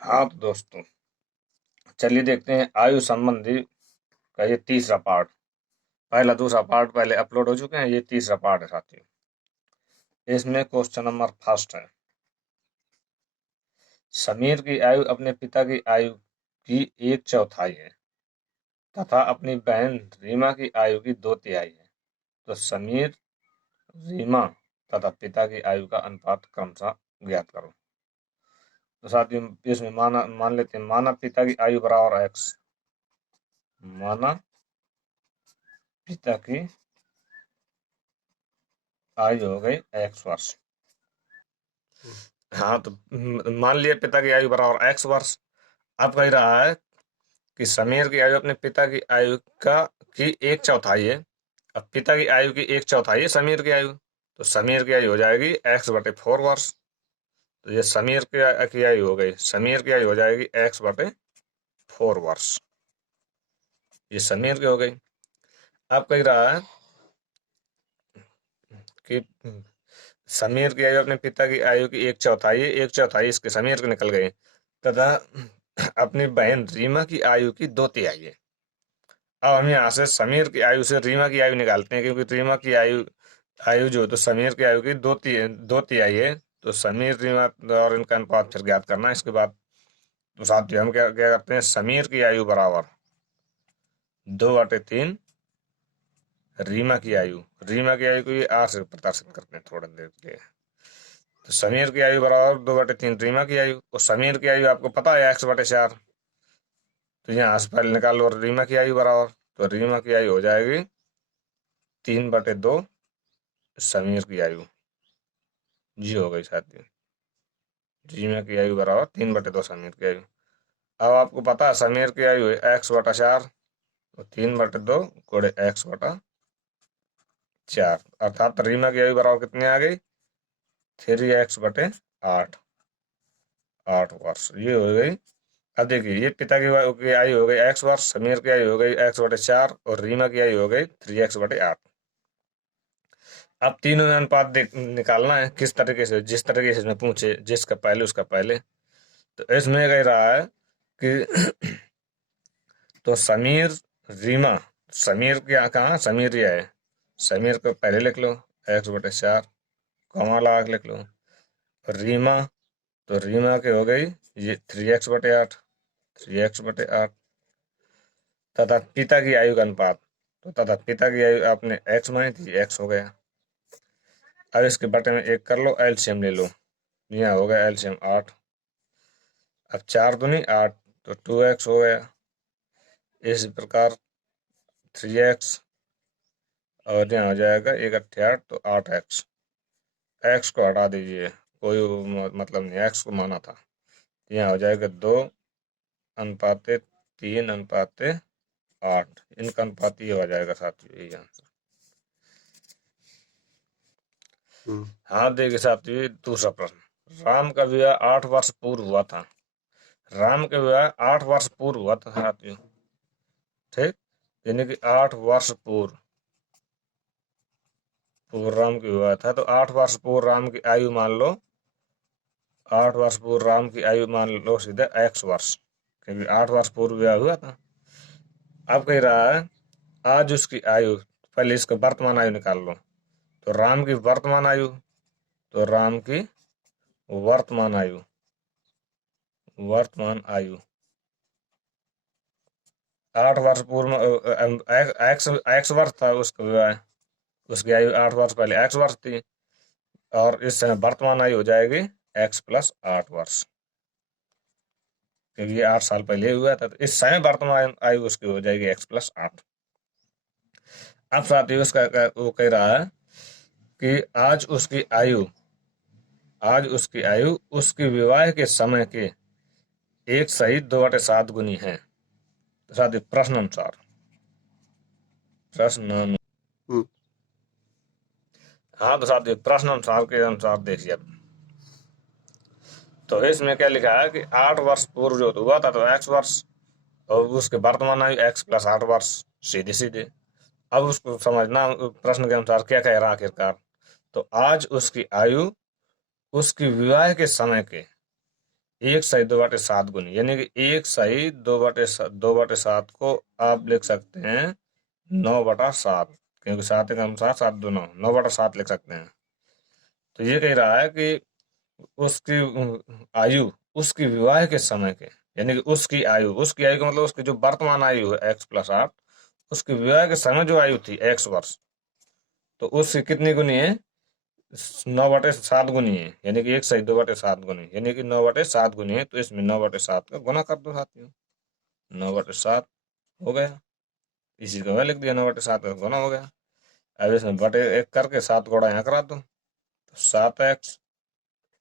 हाँ तो दोस्तों, चलिए देखते हैं आयु संबंधी का ये तीसरा पार्ट। पहला दूसरा पार्ट पहले अपलोड हो चुके हैं, ये तीसरा पार्ट है साथियों। इसमें क्वेश्चन नंबर फर्स्ट है, समीर की आयु अपने पिता की आयु की 1/4 है तथा अपनी बहन रीमा की आयु की 2/3 है। तो समीर, रीमा तथा पिता की आयु का अनुपात क्रमशः ज्ञात करो। तो साथियों इसमें मान लेते हैं, माना पिता की आयु बराबर x, माना पिता की आयु हो गई x वर्ष। हाँ तो मान लिया पिता की आयु बराबर x वर्ष। अब कह रहा है कि समीर की आयु अपने पिता की आयु की 1/4 है। अब पिता की आयु की 1/4 है समीर की आयु, तो समीर की आयु हो जाएगी x/4 वर्ष। तो ये समीर की आयु हो गई, समीर की आयु हो जाएगी x/4 वर्ष। ये समीर की हो गई। अब कह रहा है कि समीर की आयु अपने पिता की आयु की 1/4 है, 1/4 इसके समीर के निकल गए तथा अपनी बहन रीमा की आयु की 2/3 है। अब हम यहाँ से समीर की आयु से रीमा की आयु निकालते हैं, क्योंकि रीमा की आयु आयु जो तो समीर की आयु की 2/3 है। तो समीर, रीमा और इनका अनुपात फिर ज्ञात करना है इसके बाद। तो साथियों हम क्या क्या करते हैं, समीर की आयु बराबर 2/3 रीमा की आयु, रीमा की आयु को ये r से प्रदर्शित करते हैं थोड़ा देर के लिए। तो समीर की आयु बराबर 2/3 रीमा की आयु, और समीर की आयु आपको पता है x/4। तो यहाँ से पहले निकाल लो रीमा की आयु बराबर, तो रीमा की आयु हो जाएगी 3/2 समीर की आयु जी हो गई साथियों। रीमा की आयु बराबर 3/2 समीर की आयु। अब आपको पता है समीर की आयु है x/4, तो 3/2 गुणे x/4, अर्थात रीमा की आयु बराबर कितनी आ गई, 3x/8, 8 वर्ष ये हो गई। अब देखिए ये पिता की आयु हो गई x वर्ष, समीर की आयु हो गई x/4 और रीमा की आयु हो गई 3x/8। अब तीनों में अनुपात निकालना है किस तरीके से, जिस तरीके से इसमें पूछे, जिसका पहले उसका पहले। तो इसमें कह रहा है कि तो समीर, रीमा, समीर क्या कहाँ, समीर ये है, समीर को पहले लिख लो x/4, कॉमा लगा के लिख लो। रीमा, तो रीमा की हो गई ये 3x/8, 3x/8 तथा पिता की आयु का अनुपात, तो तथा पिता की आयु आपने x मानी थी, x हो गया। अब इसके बटे में एक कर लो, एलसीएम ले लो, यहाँ हो गया एलसीएम 8। अब 4 दूनी 8, तो 2x हो गया। इसी प्रकार 3x और यहाँ हो जाएगा 1/8, तो 8x। x को हटा दीजिए, कोई मतलब नहीं, x को माना था। यहाँ हो जाएगा 2:3:8, इनका अनुपात ये हो जाएगा साथियों, यही आंसर। हाँ देखिए साथियों दूसरा प्रश्न, राम का विवाह 8 वर्ष पूर्व हुआ था। राम का विवाह 8 वर्ष पूर्व हुआ था साथियों, ठीक, यानी कि 8 वर्ष पूर्व राम की विवाह था। तो 8 वर्ष पूर्व राम की आयु मान लो, 8 वर्ष पूर्व राम की आयु मान लो सीधे x वर्ष, क्योंकि 8 वर्ष पूर्व विवाह हुआ था। अब कह रहा है आज उसकी आयु, पहले इसका वर्तमान आयु निकाल लो। तो राम की वर्तमान आयु, तो राम की वर्तमान आयु, वर्तमान आयु 8 वर्ष पूर्व एक्स वर्ष था उसका विवाह, उसकी आयु 8 वर्ष पहले x वर्ष थी, और इस समय वर्तमान आयु हो जाएगी x+8 वर्ष, क्योंकि ये 8 साल पहले हुआ था। तो इस समय वर्तमान आयु उसकी हो जाएगी x+8। अब साथ ही उसका वो कह रहा है कि आज उसकी आयु उसके विवाह के समय के 1 सहित 2/7 गुनी है। तो साथ ही प्रश्न अनुसार हाँ तो साथ ही प्रश्न अनुसार के अनुसार देखिए। तो इसमें क्या लिखा है कि 8 वर्ष पूर्व जो हुआ था तो x वर्ष, और उसके वर्तमान आयु x+8 वर्ष, सीधे सीधे। अब उसको समझना प्रश्न के अनुसार क्या कह रहा आखिरकार। तो आज उसकी आयु उसकी विवाह के समय के एक सही 2/7 गुनी, यानी कि एक सही 2/7 को आप लिख सकते हैं 9/7, क्योंकि 7 का अनुसार 7×2 9/7 लिख सकते हैं। तो ये कह रहा है कि उसकी आयु उसकी विवाह के समय के, यानी कि उसकी आयु का मतलब उसकी जो वर्तमान आयु है x+8, उसकी विवाह के समय जो आयु थी x वर्ष, तो उसकी कितनी गुनी है? 9/7 गुनी है, यानी कि एक सही 2/7 गुनी, यानी कि 9/7 गुनी है। तो इसमें 9/7 का गुना कर दो साथियों, 9/7 हो गया, इसी का वह लिख दिया, 9/7 का गुना हो गया। अब इसमें बटे 1 करके 7 गुणा यहाँ करा दो, तो 7x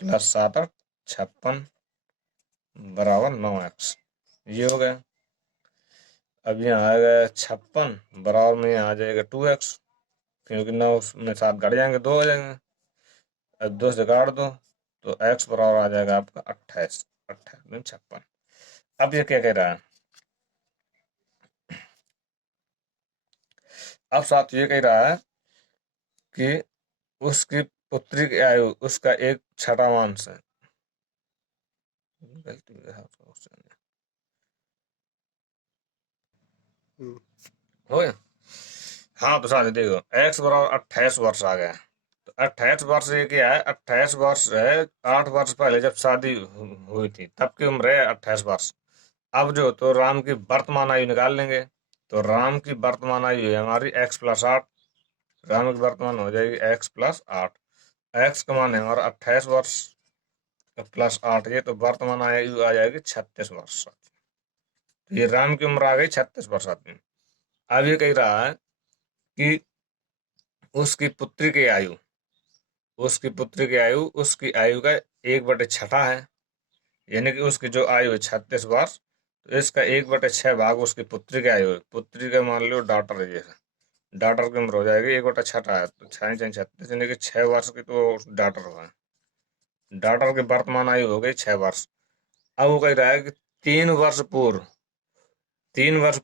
+ 7 = 56 बराबर 9x, ये हो गया। अब यहाँ आएगा 56 बराबर में यहाँ आ जाएगा 2x, क्योंकि 9 में 7 घट जाएंगे, 2 हो जाएंगे। अब 2 से काट दो तो x बराबर आ जाएगा आपका 28, 28 में 56। अब ये क्या कह रहा है? अब साथ ये कह रहा है कि उसकी पुत्री की आयु उसका 1/6 है। गलती हो गया। हाँ, तो साथ देखो x बराबर 28 वर्ष आ गया। तो 28 वर्ष ये क्या है? 28 वर्ष है 8 वर्ष पहले जब शादी हुई थी तब की उम्र है 28 वर्ष। अब जो तो राम की वर्तमान आयु निकाल लेंगे। तो राम की वर्तमान आयु है हमारी x+8, राम की वर्तमान हो जाएगी x+8, x का मान है हमारा 28 वर्ष +8, ये तो वर्तमान आयु आ जाएगी 36 वर्ष। तो ये राम की उम्र आ गई 36 वर्ष आदमी। अब ये कह रहा है कि उसकी पुत्री की आयु उसकी आयु का 1/6 है, यानी कि उसकी जो आयु है 36 वर्ष, तो इसका 1/6 भाग उसकी पुत्री की आयु है। पुत्री का मान लो डॉटर है, जैसे डॉटर की उम्र हो जाएगी 1/6 है, तो 6×36 यानी कि 6 वर्ष की तो डॉटर हुआ। डॉटर की वर्तमान आयु हो गई 6 वर्ष। अब वो कह रहा है कि 3 वर्ष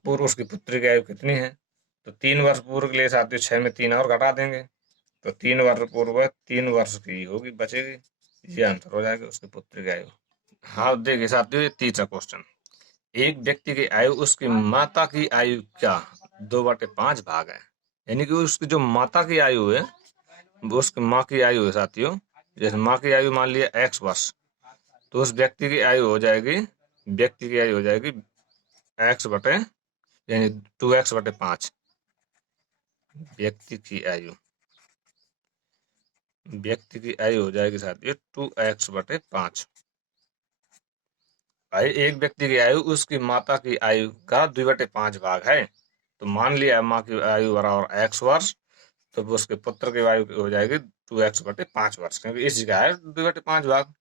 पूर्व उसकी पुत्री की आयु कितनी है? तो 3 वर्ष पूर्व के लिए साथियों 6 में 3 और घटा देंगे, तो 3 वर्ष पूर्व 3 वर्ष की होगी, बचेगी, ये आंसर हो जाएगा उसकी पुत्री की आयु। हाँ देखिए साथियों, ये तीसरा क्वेश्चन, एक व्यक्ति की आयु उसकी माता की आयु का 2/5 भाग है, यानी कि उसकी जो माता की आयु है वो उसकी माँ की आयु है साथियों। जैसे माँ की आयु मान लिया x वर्ष, तो उस व्यक्ति की आयु हो जाएगी x बटे, यानी 2x/5। व्यक्ति की आयु हो जाएगी साथियों 2x/5। भाई एक व्यक्ति की आयु उसकी माता की आयु का 2/5 भाग है, तो मान लिया माँ की आयु बराबर x वर्ष, तो उसके पुत्र की आयु हो जाएगी 2x/5 वर्ष, क्योंकि इसी का है 2/5 भाग,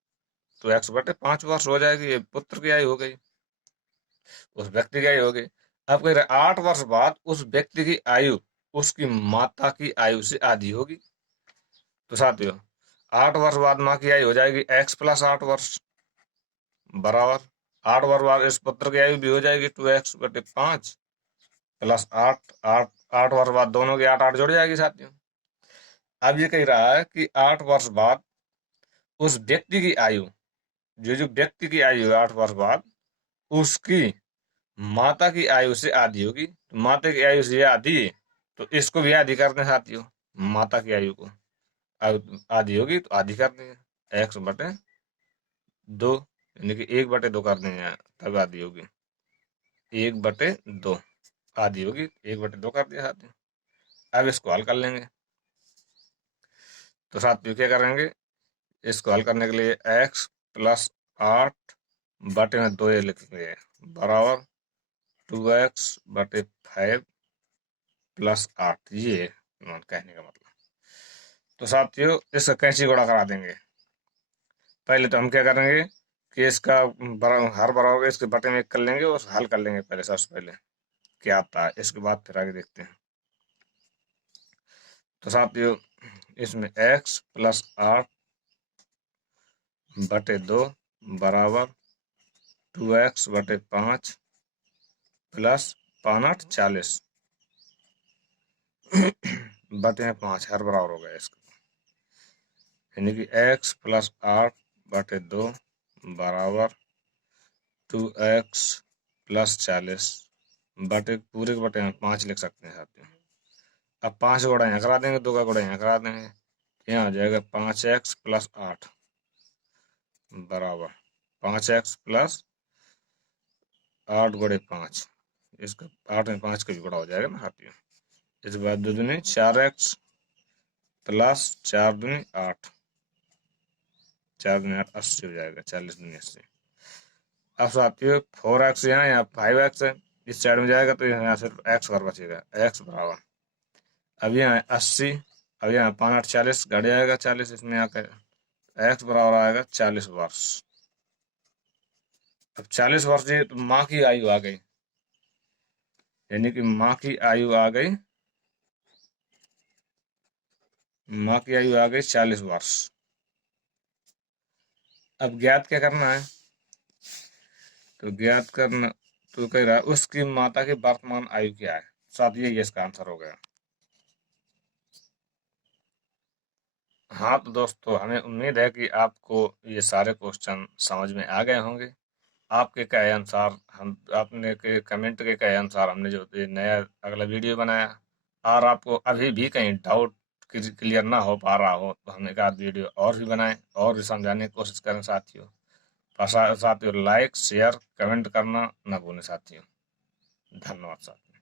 तो x/5 वर्ष हो जाएगी। ये पुत्र की आयु हो गई, उस व्यक्ति की आयु हो गई। अब कह रहे 8 वर्ष बाद उस व्यक्ति की आयु उसकी माता की आयु से आधी होगी। तो साथियों 8 वर्ष बाद माँ की आयु हो जाएगी x+8 वर्ष बराबर 8 वर्ष बाद इस पुत्र की आयु भी हो जाएगी 2x/5 + 8, 8 वर्ष बाद दोनों की 8 जुड़ जाएगी साथियों। अब ये कह रहा है कि 8 वर्ष बाद उस व्यक्ति की आयु, जो व्यक्ति की आयु है 8 वर्ष बाद, उसकी माता की आयु से आधी होगी। तो माता की आयु से आधी है, तो इसको भी आधी कर दें साथियों, माता की आयु को अब आधी होगी तो आधी कर देंगे x/2, यानी कि 1/2 कर देंगे, तब आधी होगी 1/2 आधी होगी, 1/2 कर दिया साथियों। अब इसको हल कर लेंगे, तो साथियों क्या करेंगे, इसको हल करने के लिए x+8 बटे में 2 ये लिखेंगे बराबर 2x/5 + 8, ये कहने का मतलब। तो साथियों इसका कैंची गुणा करा देंगे। पहले तो हम क्या करेंगे कि इसका हर बराबर इसके बटे में 1 कर लेंगे और हल कर लेंगे पहले, सबसे पहले क्या आता है, इसके बाद फिर आगे देखते हैं। तो साथियों इसमें x+8 बटे 2 बराबर 2x/5 + 5×8 = 40 बटे में 5 हर बराबर हो गया इसका, यानी कि x+8 बटे 2 बराबर 2x प्लस 40 बटे पूरे के बटे यहाँ 5 लिख सकते हैं साथियों। अब 5 गुणा यहाँ करा देंगे, 2 का गुणा यहाँ करा देंगे, यहाँ आ जाएगा 5x प्लस 8 बराबर 5x प्लस 8 गुणे 5, इसका 8 में 5 का भी गुणा हो जाएगा ना साथियों। इस बार 2 दूनी 4x प्लस 4 दूनी 8, 4 दूनी 8 80 हो जाएगा, 40 दूनी 80। अब साथियों 4x यहाँ 5x है, इस साइड में जाएगा तो यहाँ सिर्फ x और बचेगा, x बराबर अब यहाँ 80, अब यहाँ 5 40 घट जाएगा 40, इसमें आकर x बराबर आएगा 40 वर्ष। अब 40 वर्ष ये तो माँ की आयु आ गई, यानी कि माँ की आयु आ गई, माँ की आयु आ गई 40 वर्ष। अब ज्ञात क्या करना है, तो ज्ञात करना तो कह रहा है उसकी माता की वर्तमान आयु क्या है, साथ ये इसका आंसर हो गया। हाँ तो दोस्तों हमें उम्मीद है कि आपको ये सारे क्वेश्चन समझ में आ गए होंगे। आपके कहे अनुसार हम आपने के कमेंट के कहे अनुसार हमने जो ये नया अगला वीडियो बनाया, और आपको अभी भी कहीं डाउट क्लियर ना हो पा रहा हो तो हम एक आध वीडियो और भी बनाएं और भी समझाने की कोशिश करें साथियों। साथियों लाइक शेयर कमेंट करना ना भूलें साथियों। धन्यवाद साथियों।